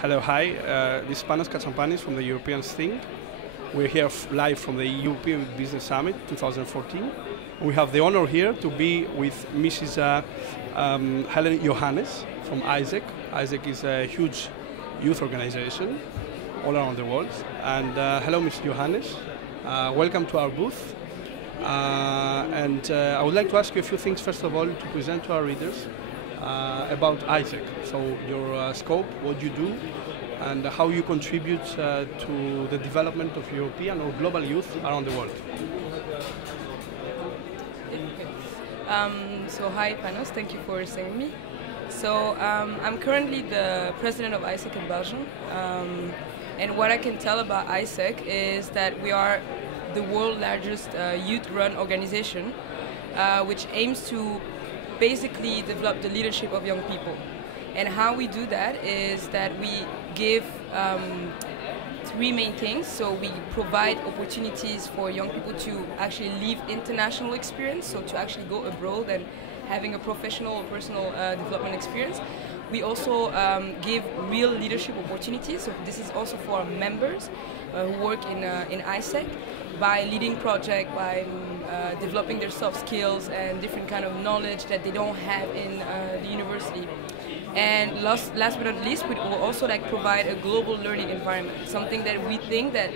Hello, hi. This is Panos Katsampanis from the European Sting. We're here live from the European Business Summit 2014. We have the honor here to be with Mrs. Helen Yohannes from AIESEC. AIESEC is a huge youth organization all around the world. And hello, Mrs. Yohannes. Welcome to our booth. I would like to ask you a few things, first of all, to present to our readers about AIESEC. So your scope, what you do, and how you contribute to the development of European or global youth around the world. So hi Panos, thank you for seeing me. So I'm currently the president of AIESEC in Belgium. And what I can tell about AIESEC is that we are the world's largest youth-run organization, which aims to basically develop the leadership of young people. And how we do that is that we give three main things. So we provide opportunities for young people to actually live international experience, so to actually go abroad and having a professional or personal development experience. We also give real leadership opportunities, so this is also for our members who work in AIESEC, by leading projects, by developing their soft skills and different kind of knowledge that they don't have in the university. And last but not least, we will also provide a global learning environment, something that we think that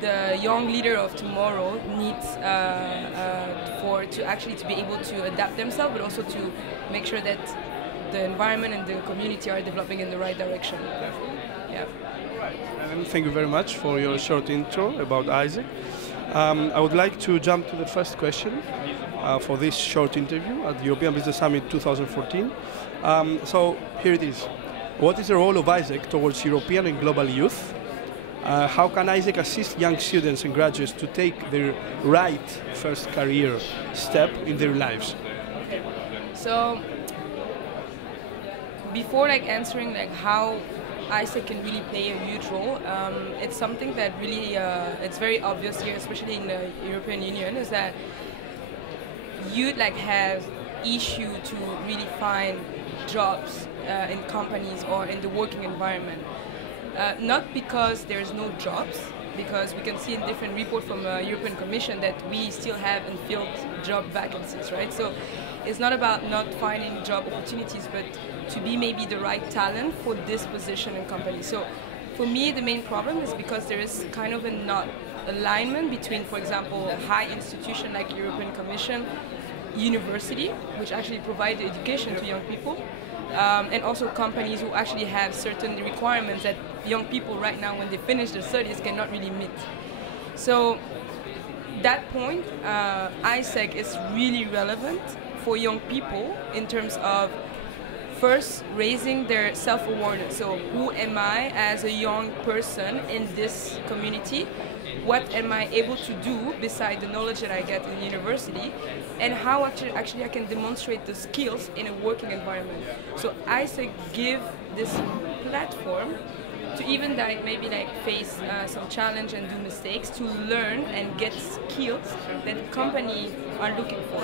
the young leader of tomorrow needs to be able to adapt themselves, but also to make sure that the environment and the community are developing in the right direction. Yeah. And thank you very much for your short intro about AIESEC. I would like to jump to the first question for this short interview at the European Business Summit 2014. So here it is. What is the role of AIESEC towards European and global youth? How can AIESEC assist young students and graduates to take their right first career step in their lives? So before answering how AIESEC can really play a huge role, it's something that really it's very obvious here, especially in the European Union, is that youth have issue to really find jobs in companies or in the working environment. Not because there's no jobs, because we can see in different reports from the European Commission that we still have unfilled job vacancies, right? So it's not about not finding job opportunities, but to be maybe the right talent for this position in companies. So for me, the main problem is because there is kind of a not alignment between, for example, a high institution like European Commission, university, which actually provide education to young people, and also companies who actually have certain requirements that young people right now, when they finish their studies, cannot really meet. So that point, AIESEC is really relevant for young people in terms of first raising their self-awareness. So who am I as a young person in this community? What am I able to do beside the knowledge that I get in university? And how actually I can demonstrate the skills in a working environment. So AIESEC give this platform to even maybe face some challenge and do mistakes, to learn and get skills that companies are looking for.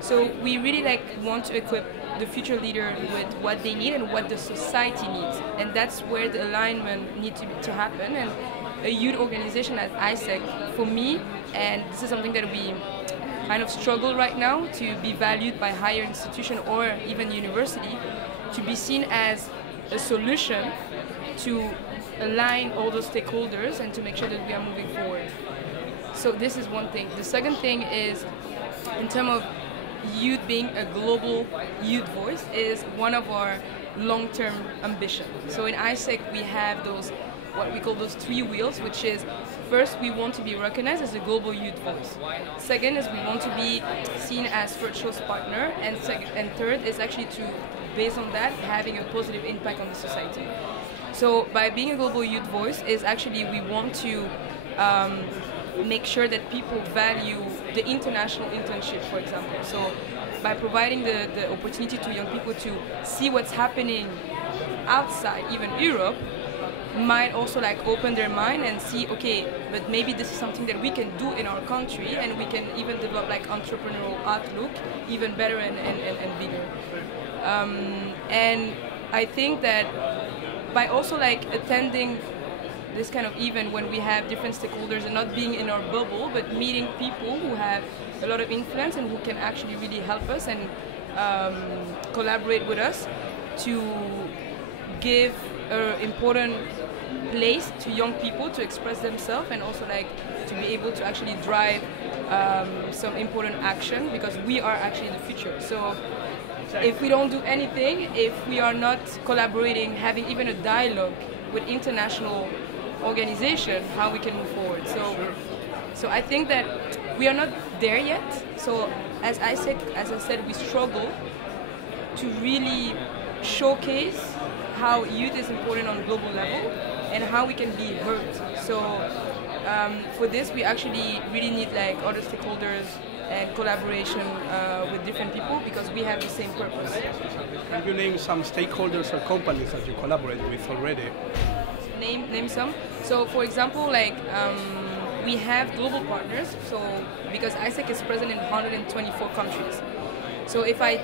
So we really want to equip the future leader with what they need and what the society needs, and that's where the alignment needs to happen. And a youth organization as AIESEC, for me, and this is something that we kind of struggle right now to be valued by higher institution or even university, to be seen as a solution to align all those stakeholders and to make sure that we are moving forward. So this is one thing. The second thing is, in terms of youth being a global youth voice, is one of our long-term ambitions. So in AIESEC we have what we call those three wheels, which is, first, we want to be recognized as a global youth voice. Second is we want to be seen as virtuous partner, and third is actually to, based on that, having a positive impact on the society. So by being a global youth voice is actually we want to make sure that people value the international internship, for example. So by providing the opportunity to young people to see what's happening outside, even Europe, might also open their mind and see, okay, but maybe this is something that we can do in our country, and we can even develop entrepreneurial outlook even better and bigger. And I think that by also like attending this kind of event when we have different stakeholders and not being in our bubble, but meeting people who have a lot of influence and who can actually really help us and collaborate with us to give an important place to young people to express themselves and also like to be able to actually drive some important action, because we are actually the future. So if we don't do anything, if we are not collaborating, having even a dialogue with international organization, how we can move forward. So I think that we are not there yet. So as AIESEC, as I said, we struggle to really showcase how youth is important on a global level and how we can be heard. So for this, we actually really need like other stakeholders and collaboration with different people, because we have the same purpose. Can you name some stakeholders or companies that you collaborate with already? Name some. So for example, like we have global partners. So because AIESEC is present in 124 countries. So if I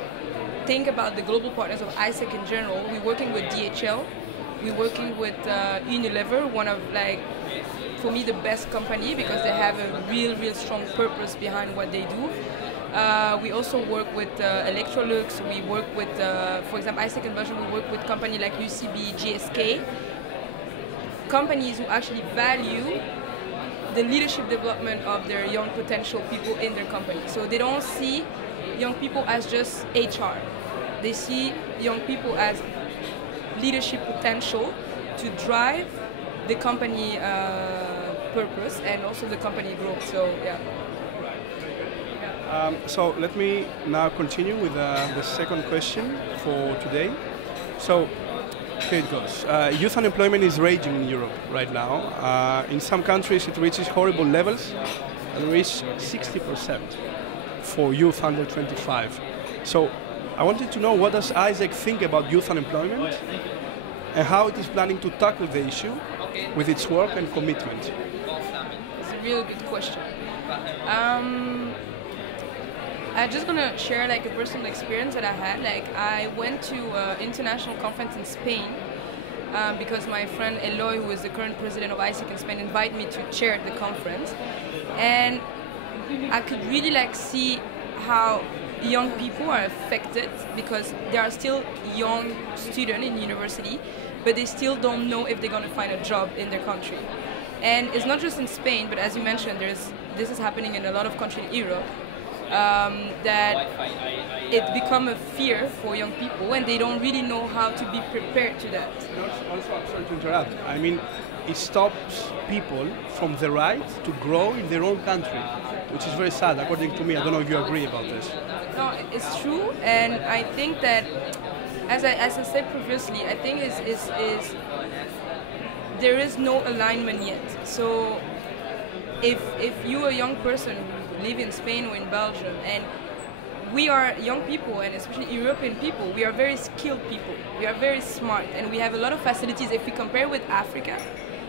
think about the global partners of AIESEC in general, we're working with DHL, we're working with Unilever, one of like, for me, the best company, because they have a real strong purpose behind what they do. We also work with Electrolux. We work with, for example, AIESEC in Belgium, we work with companies like UCB, GSK, companies who actually value the leadership development of their young potential people in their company. So they don't see young people as just HR. They see young people as leadership potential to drive the company purpose and also the company growth. So yeah. So let me now continue with the second question for today. So here it goes. Youth unemployment is raging in Europe right now. In some countries it reaches horrible levels and reaches 60% for youth under 25. So I wanted to know, what does AIESEC think about youth unemployment and how it is planning to tackle the issue with its work and commitment? It's a really good question. I'm just gonna share like a personal experience that I had. Like I went to an international conference in Spain because my friend Eloy, who is the current president of AIESEC in Spain, invited me to chair the conference, and I could really like see how young people are affected, because they are still young students in university, but they still don't know if they're going to find a job in their country. And it's not just in Spain, but as you mentioned, this is happening in a lot of countries in Europe, that it become a fear for young people, and they don't really know how to be prepared to that. Also, I'm sorry to interrupt. I mean, it stops people from the right to grow in their own country, which is very sad, according to me. I don't know if you agree about this. No, it's true, and I think that, as I said previously, I think is there is no alignment yet. So if you're a young person who live in Spain or in Belgium, and we are young people, and especially European people, we are very skilled people, we are very smart, and we have a lot of facilities. If we compare with Africa,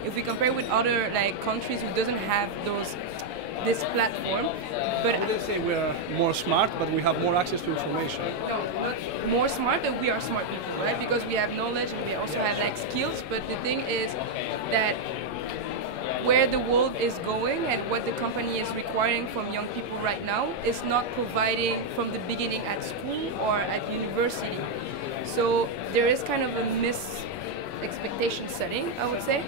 if we compare with other like countries who doesn't have this platform, but I wouldn't say we are more smart, but we have more access to information. No, not more smart, but we are smart people, right? Because we have knowledge and we also have like skills. But the thing is that where the world is going and what the company is requiring from young people right now is not providing from the beginning at school or at university. So there is kind of a mis-expectation setting, I would say,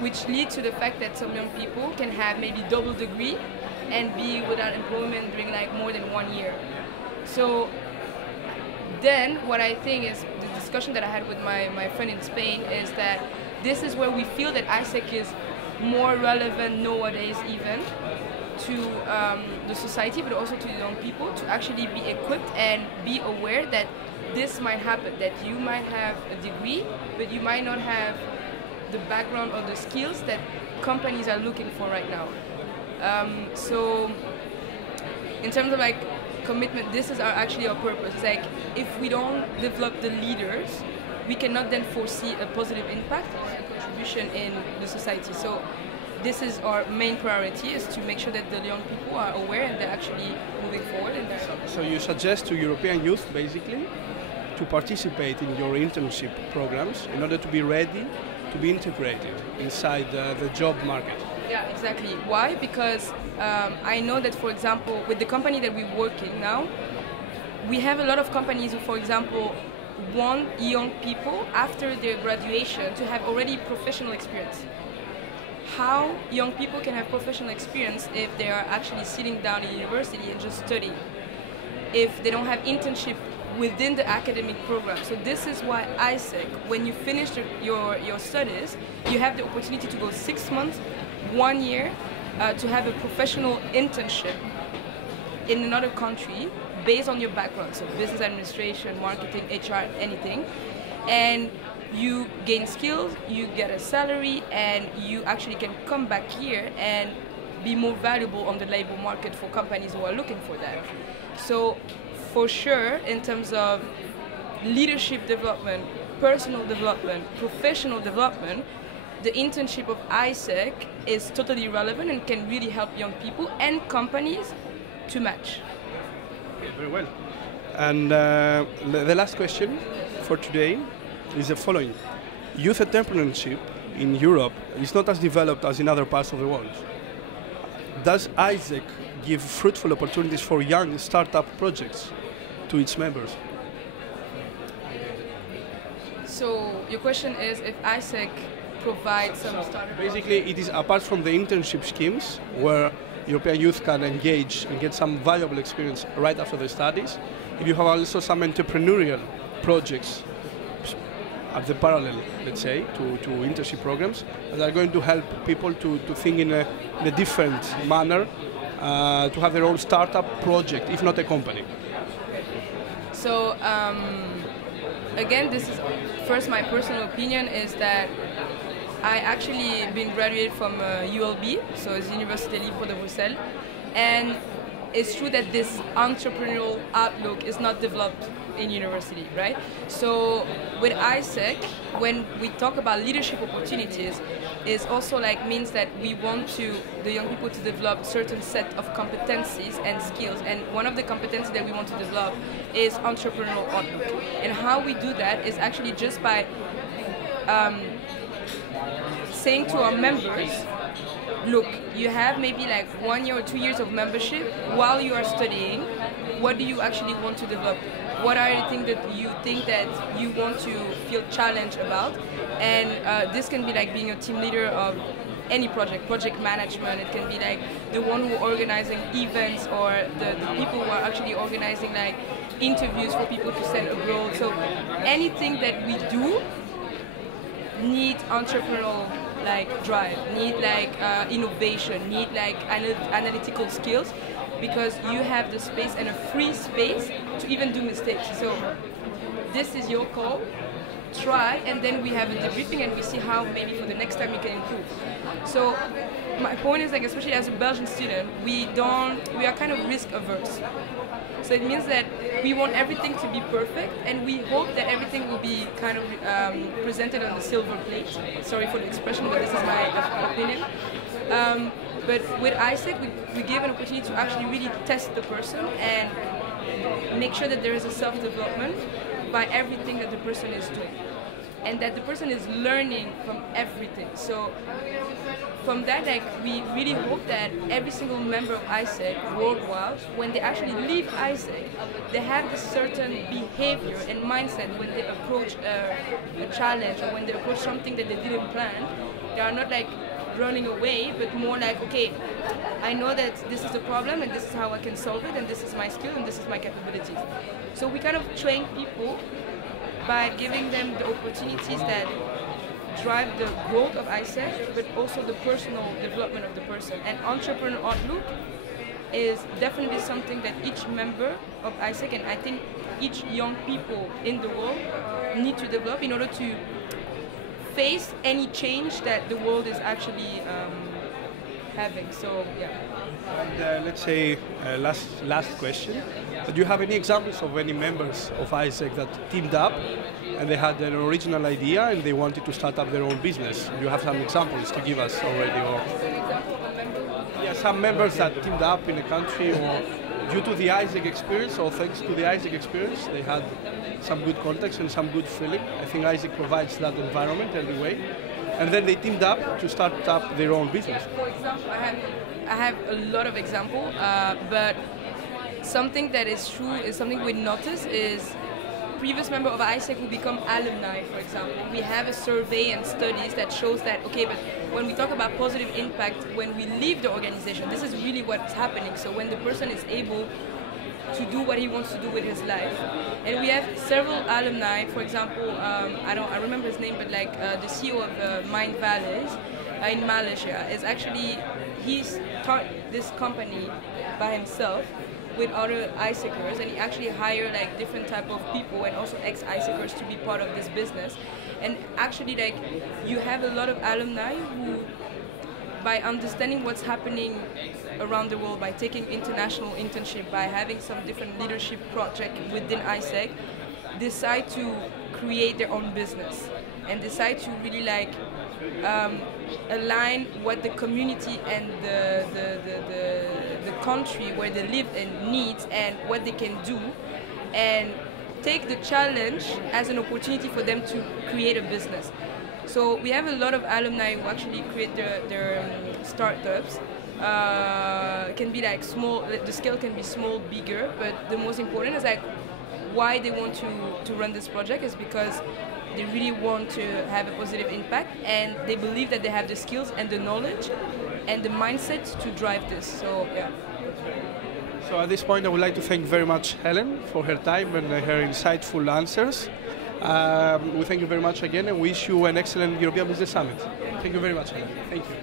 which leads to the fact that some young people can have maybe double degree and be without employment during like more than 1 year. So then what I think is the discussion that I had with my friend in Spain is that this is where we feel that AIESEC is more relevant nowadays even to the society, but also to the young people, to actually be equipped and be aware that this might happen, that you might have a degree, but you might not have the background or the skills that companies are looking for right now. So in terms of like commitment, this is actually our purpose. It's like if we don't develop the leaders, we cannot then foresee a positive impact or a contribution in the society. So this is our main priority, is to make sure that the young people are aware and they're actually moving forward. And so you suggest to European youth basically to participate in your internship programs in order to be ready to be integrated inside the job market? Yeah, exactly. Why? Because I know that, for example, with the company that we're working now, we have a lot of companies who, for example, want young people after their graduation to have already professional experience. How young people can have professional experience if they are actually sitting down in university and just studying, if they don't have internship within the academic program. So this is why AIESEC, when you finish your studies, you have the opportunity to go 6 months, 1 year, to have a professional internship in another country based on your background, so business administration, marketing, HR, anything. And you gain skills, you get a salary, and you actually can come back here and be more valuable on the labor market for companies who are looking for that. So for sure, in terms of leadership development, personal development, professional development, the internship of AIESEC is totally relevant and can really help young people and companies to match. Very well. And the last question for today is the following. Youth entrepreneurship in Europe is not as developed as in other parts of the world. Does AIESEC give fruitful opportunities for young startup projects to its members? So your question is if AIESEC provides some startup. Basically, it is apart from the internship schemes where European youth can engage and get some valuable experience right after their studies. If you have also some entrepreneurial projects at the parallel, let's say, to internship programs that are going to help people to think in a different manner, to have their own startup project, if not a company. So again, this is first my personal opinion is that I actually been graduated from ULB, so it's Université Libre de Bruxelles, and it's true that this entrepreneurial outlook is not developed in university, right? So with AIESEC, when we talk about leadership opportunities, it also like means that we want the young people to develop certain set of competencies and skills, and one of the competencies that we want to develop is entrepreneurial outlook. And how we do that is actually just by saying to our members, look, you have maybe like 1 year or 2 years of membership while you are studying. What do you actually want to develop? What are the things that you think that you want to feel challenged about? And this can be like being a team leader of any project management. It can be like the one who are organizing events, or the people who are actually organizing like interviews for people to send abroad. So anything that we do need entrepreneurial like drive, need like innovation, need like analytical skills, because you have the space and a free space to even do mistakes. So this is your call, try, and then we have a debriefing and we see how maybe for the next time you can improve. So my point is like, especially as a Belgian student, we are kind of risk averse. So it means that we want everything to be perfect, and we hope that everything will be kind of presented on the silver plate. Sorry for the expression, but this is my opinion. But with AIESEC, we give an opportunity to actually really test the person and make sure that there is a self-development by everything that the person is doing, and that the person is learning from everything. So from that, like, we really hope that every single member of AIESEC worldwide, when they actually leave AIESEC, they have this certain behavior and mindset when they approach a challenge, or when they approach something that they didn't plan. They are not like running away, but more like, okay, I know that this is the problem and this is how I can solve it, and this is my skill and this is my capabilities. So we kind of train people by giving them the opportunities that drive the growth of AIESEC, but also the personal development of the person. And entrepreneurial outlook is definitely something that each member of AIESEC, and I think each young people in the world, need to develop in order to face any change that the world is actually having. So yeah. And let's say last question. Do you have any examples of any members of AIESEC that teamed up and they had an original idea and they wanted to start up their own business? Do you have some examples to give us already? Or yeah, some members that teamed up in a country or due to the AIESEC experience, or thanks to the AIESEC experience, they had some good contacts and some good feeling. I think AIESEC provides that environment anyway. And then they teamed up to start up their own business. For example, I have a lot of examples, but something that is true is something we notice is previous member of AIESEC who become alumni, for example. We have a survey and studies that shows that, okay, but when we talk about positive impact, when we leave the organization, this is really what's happening. So when the person is able to do what he wants to do with his life. And we have several alumni, for example, I remember his name, but like the CEO of Mind Valleys in Malaysia is actually, he started this company by himself with other AIESECers, and he actually hired like different type of people and also ex-AIESECers to be part of this business. And actually, like, you have a lot of alumni who, by understanding what's happening around the world, by taking international internship, by having some different leadership project within AIESEC, decide to create their own business and decide to really like align what the community and the country where they live in needs and what they can do, and take the challenge as an opportunity for them to create a business. So we have a lot of alumni who actually create their startups. It can be like small, the scale can be small, bigger, but the most important is like why they want to run this project is because they really want to have a positive impact, and they believe that they have the skills and the knowledge and the mindset to drive this. So yeah. So at this point I would like to thank very much Helen for her time and her insightful answers. We thank you very much again and wish you an excellent European Business Summit. Thank you very much, Helen. Thank you.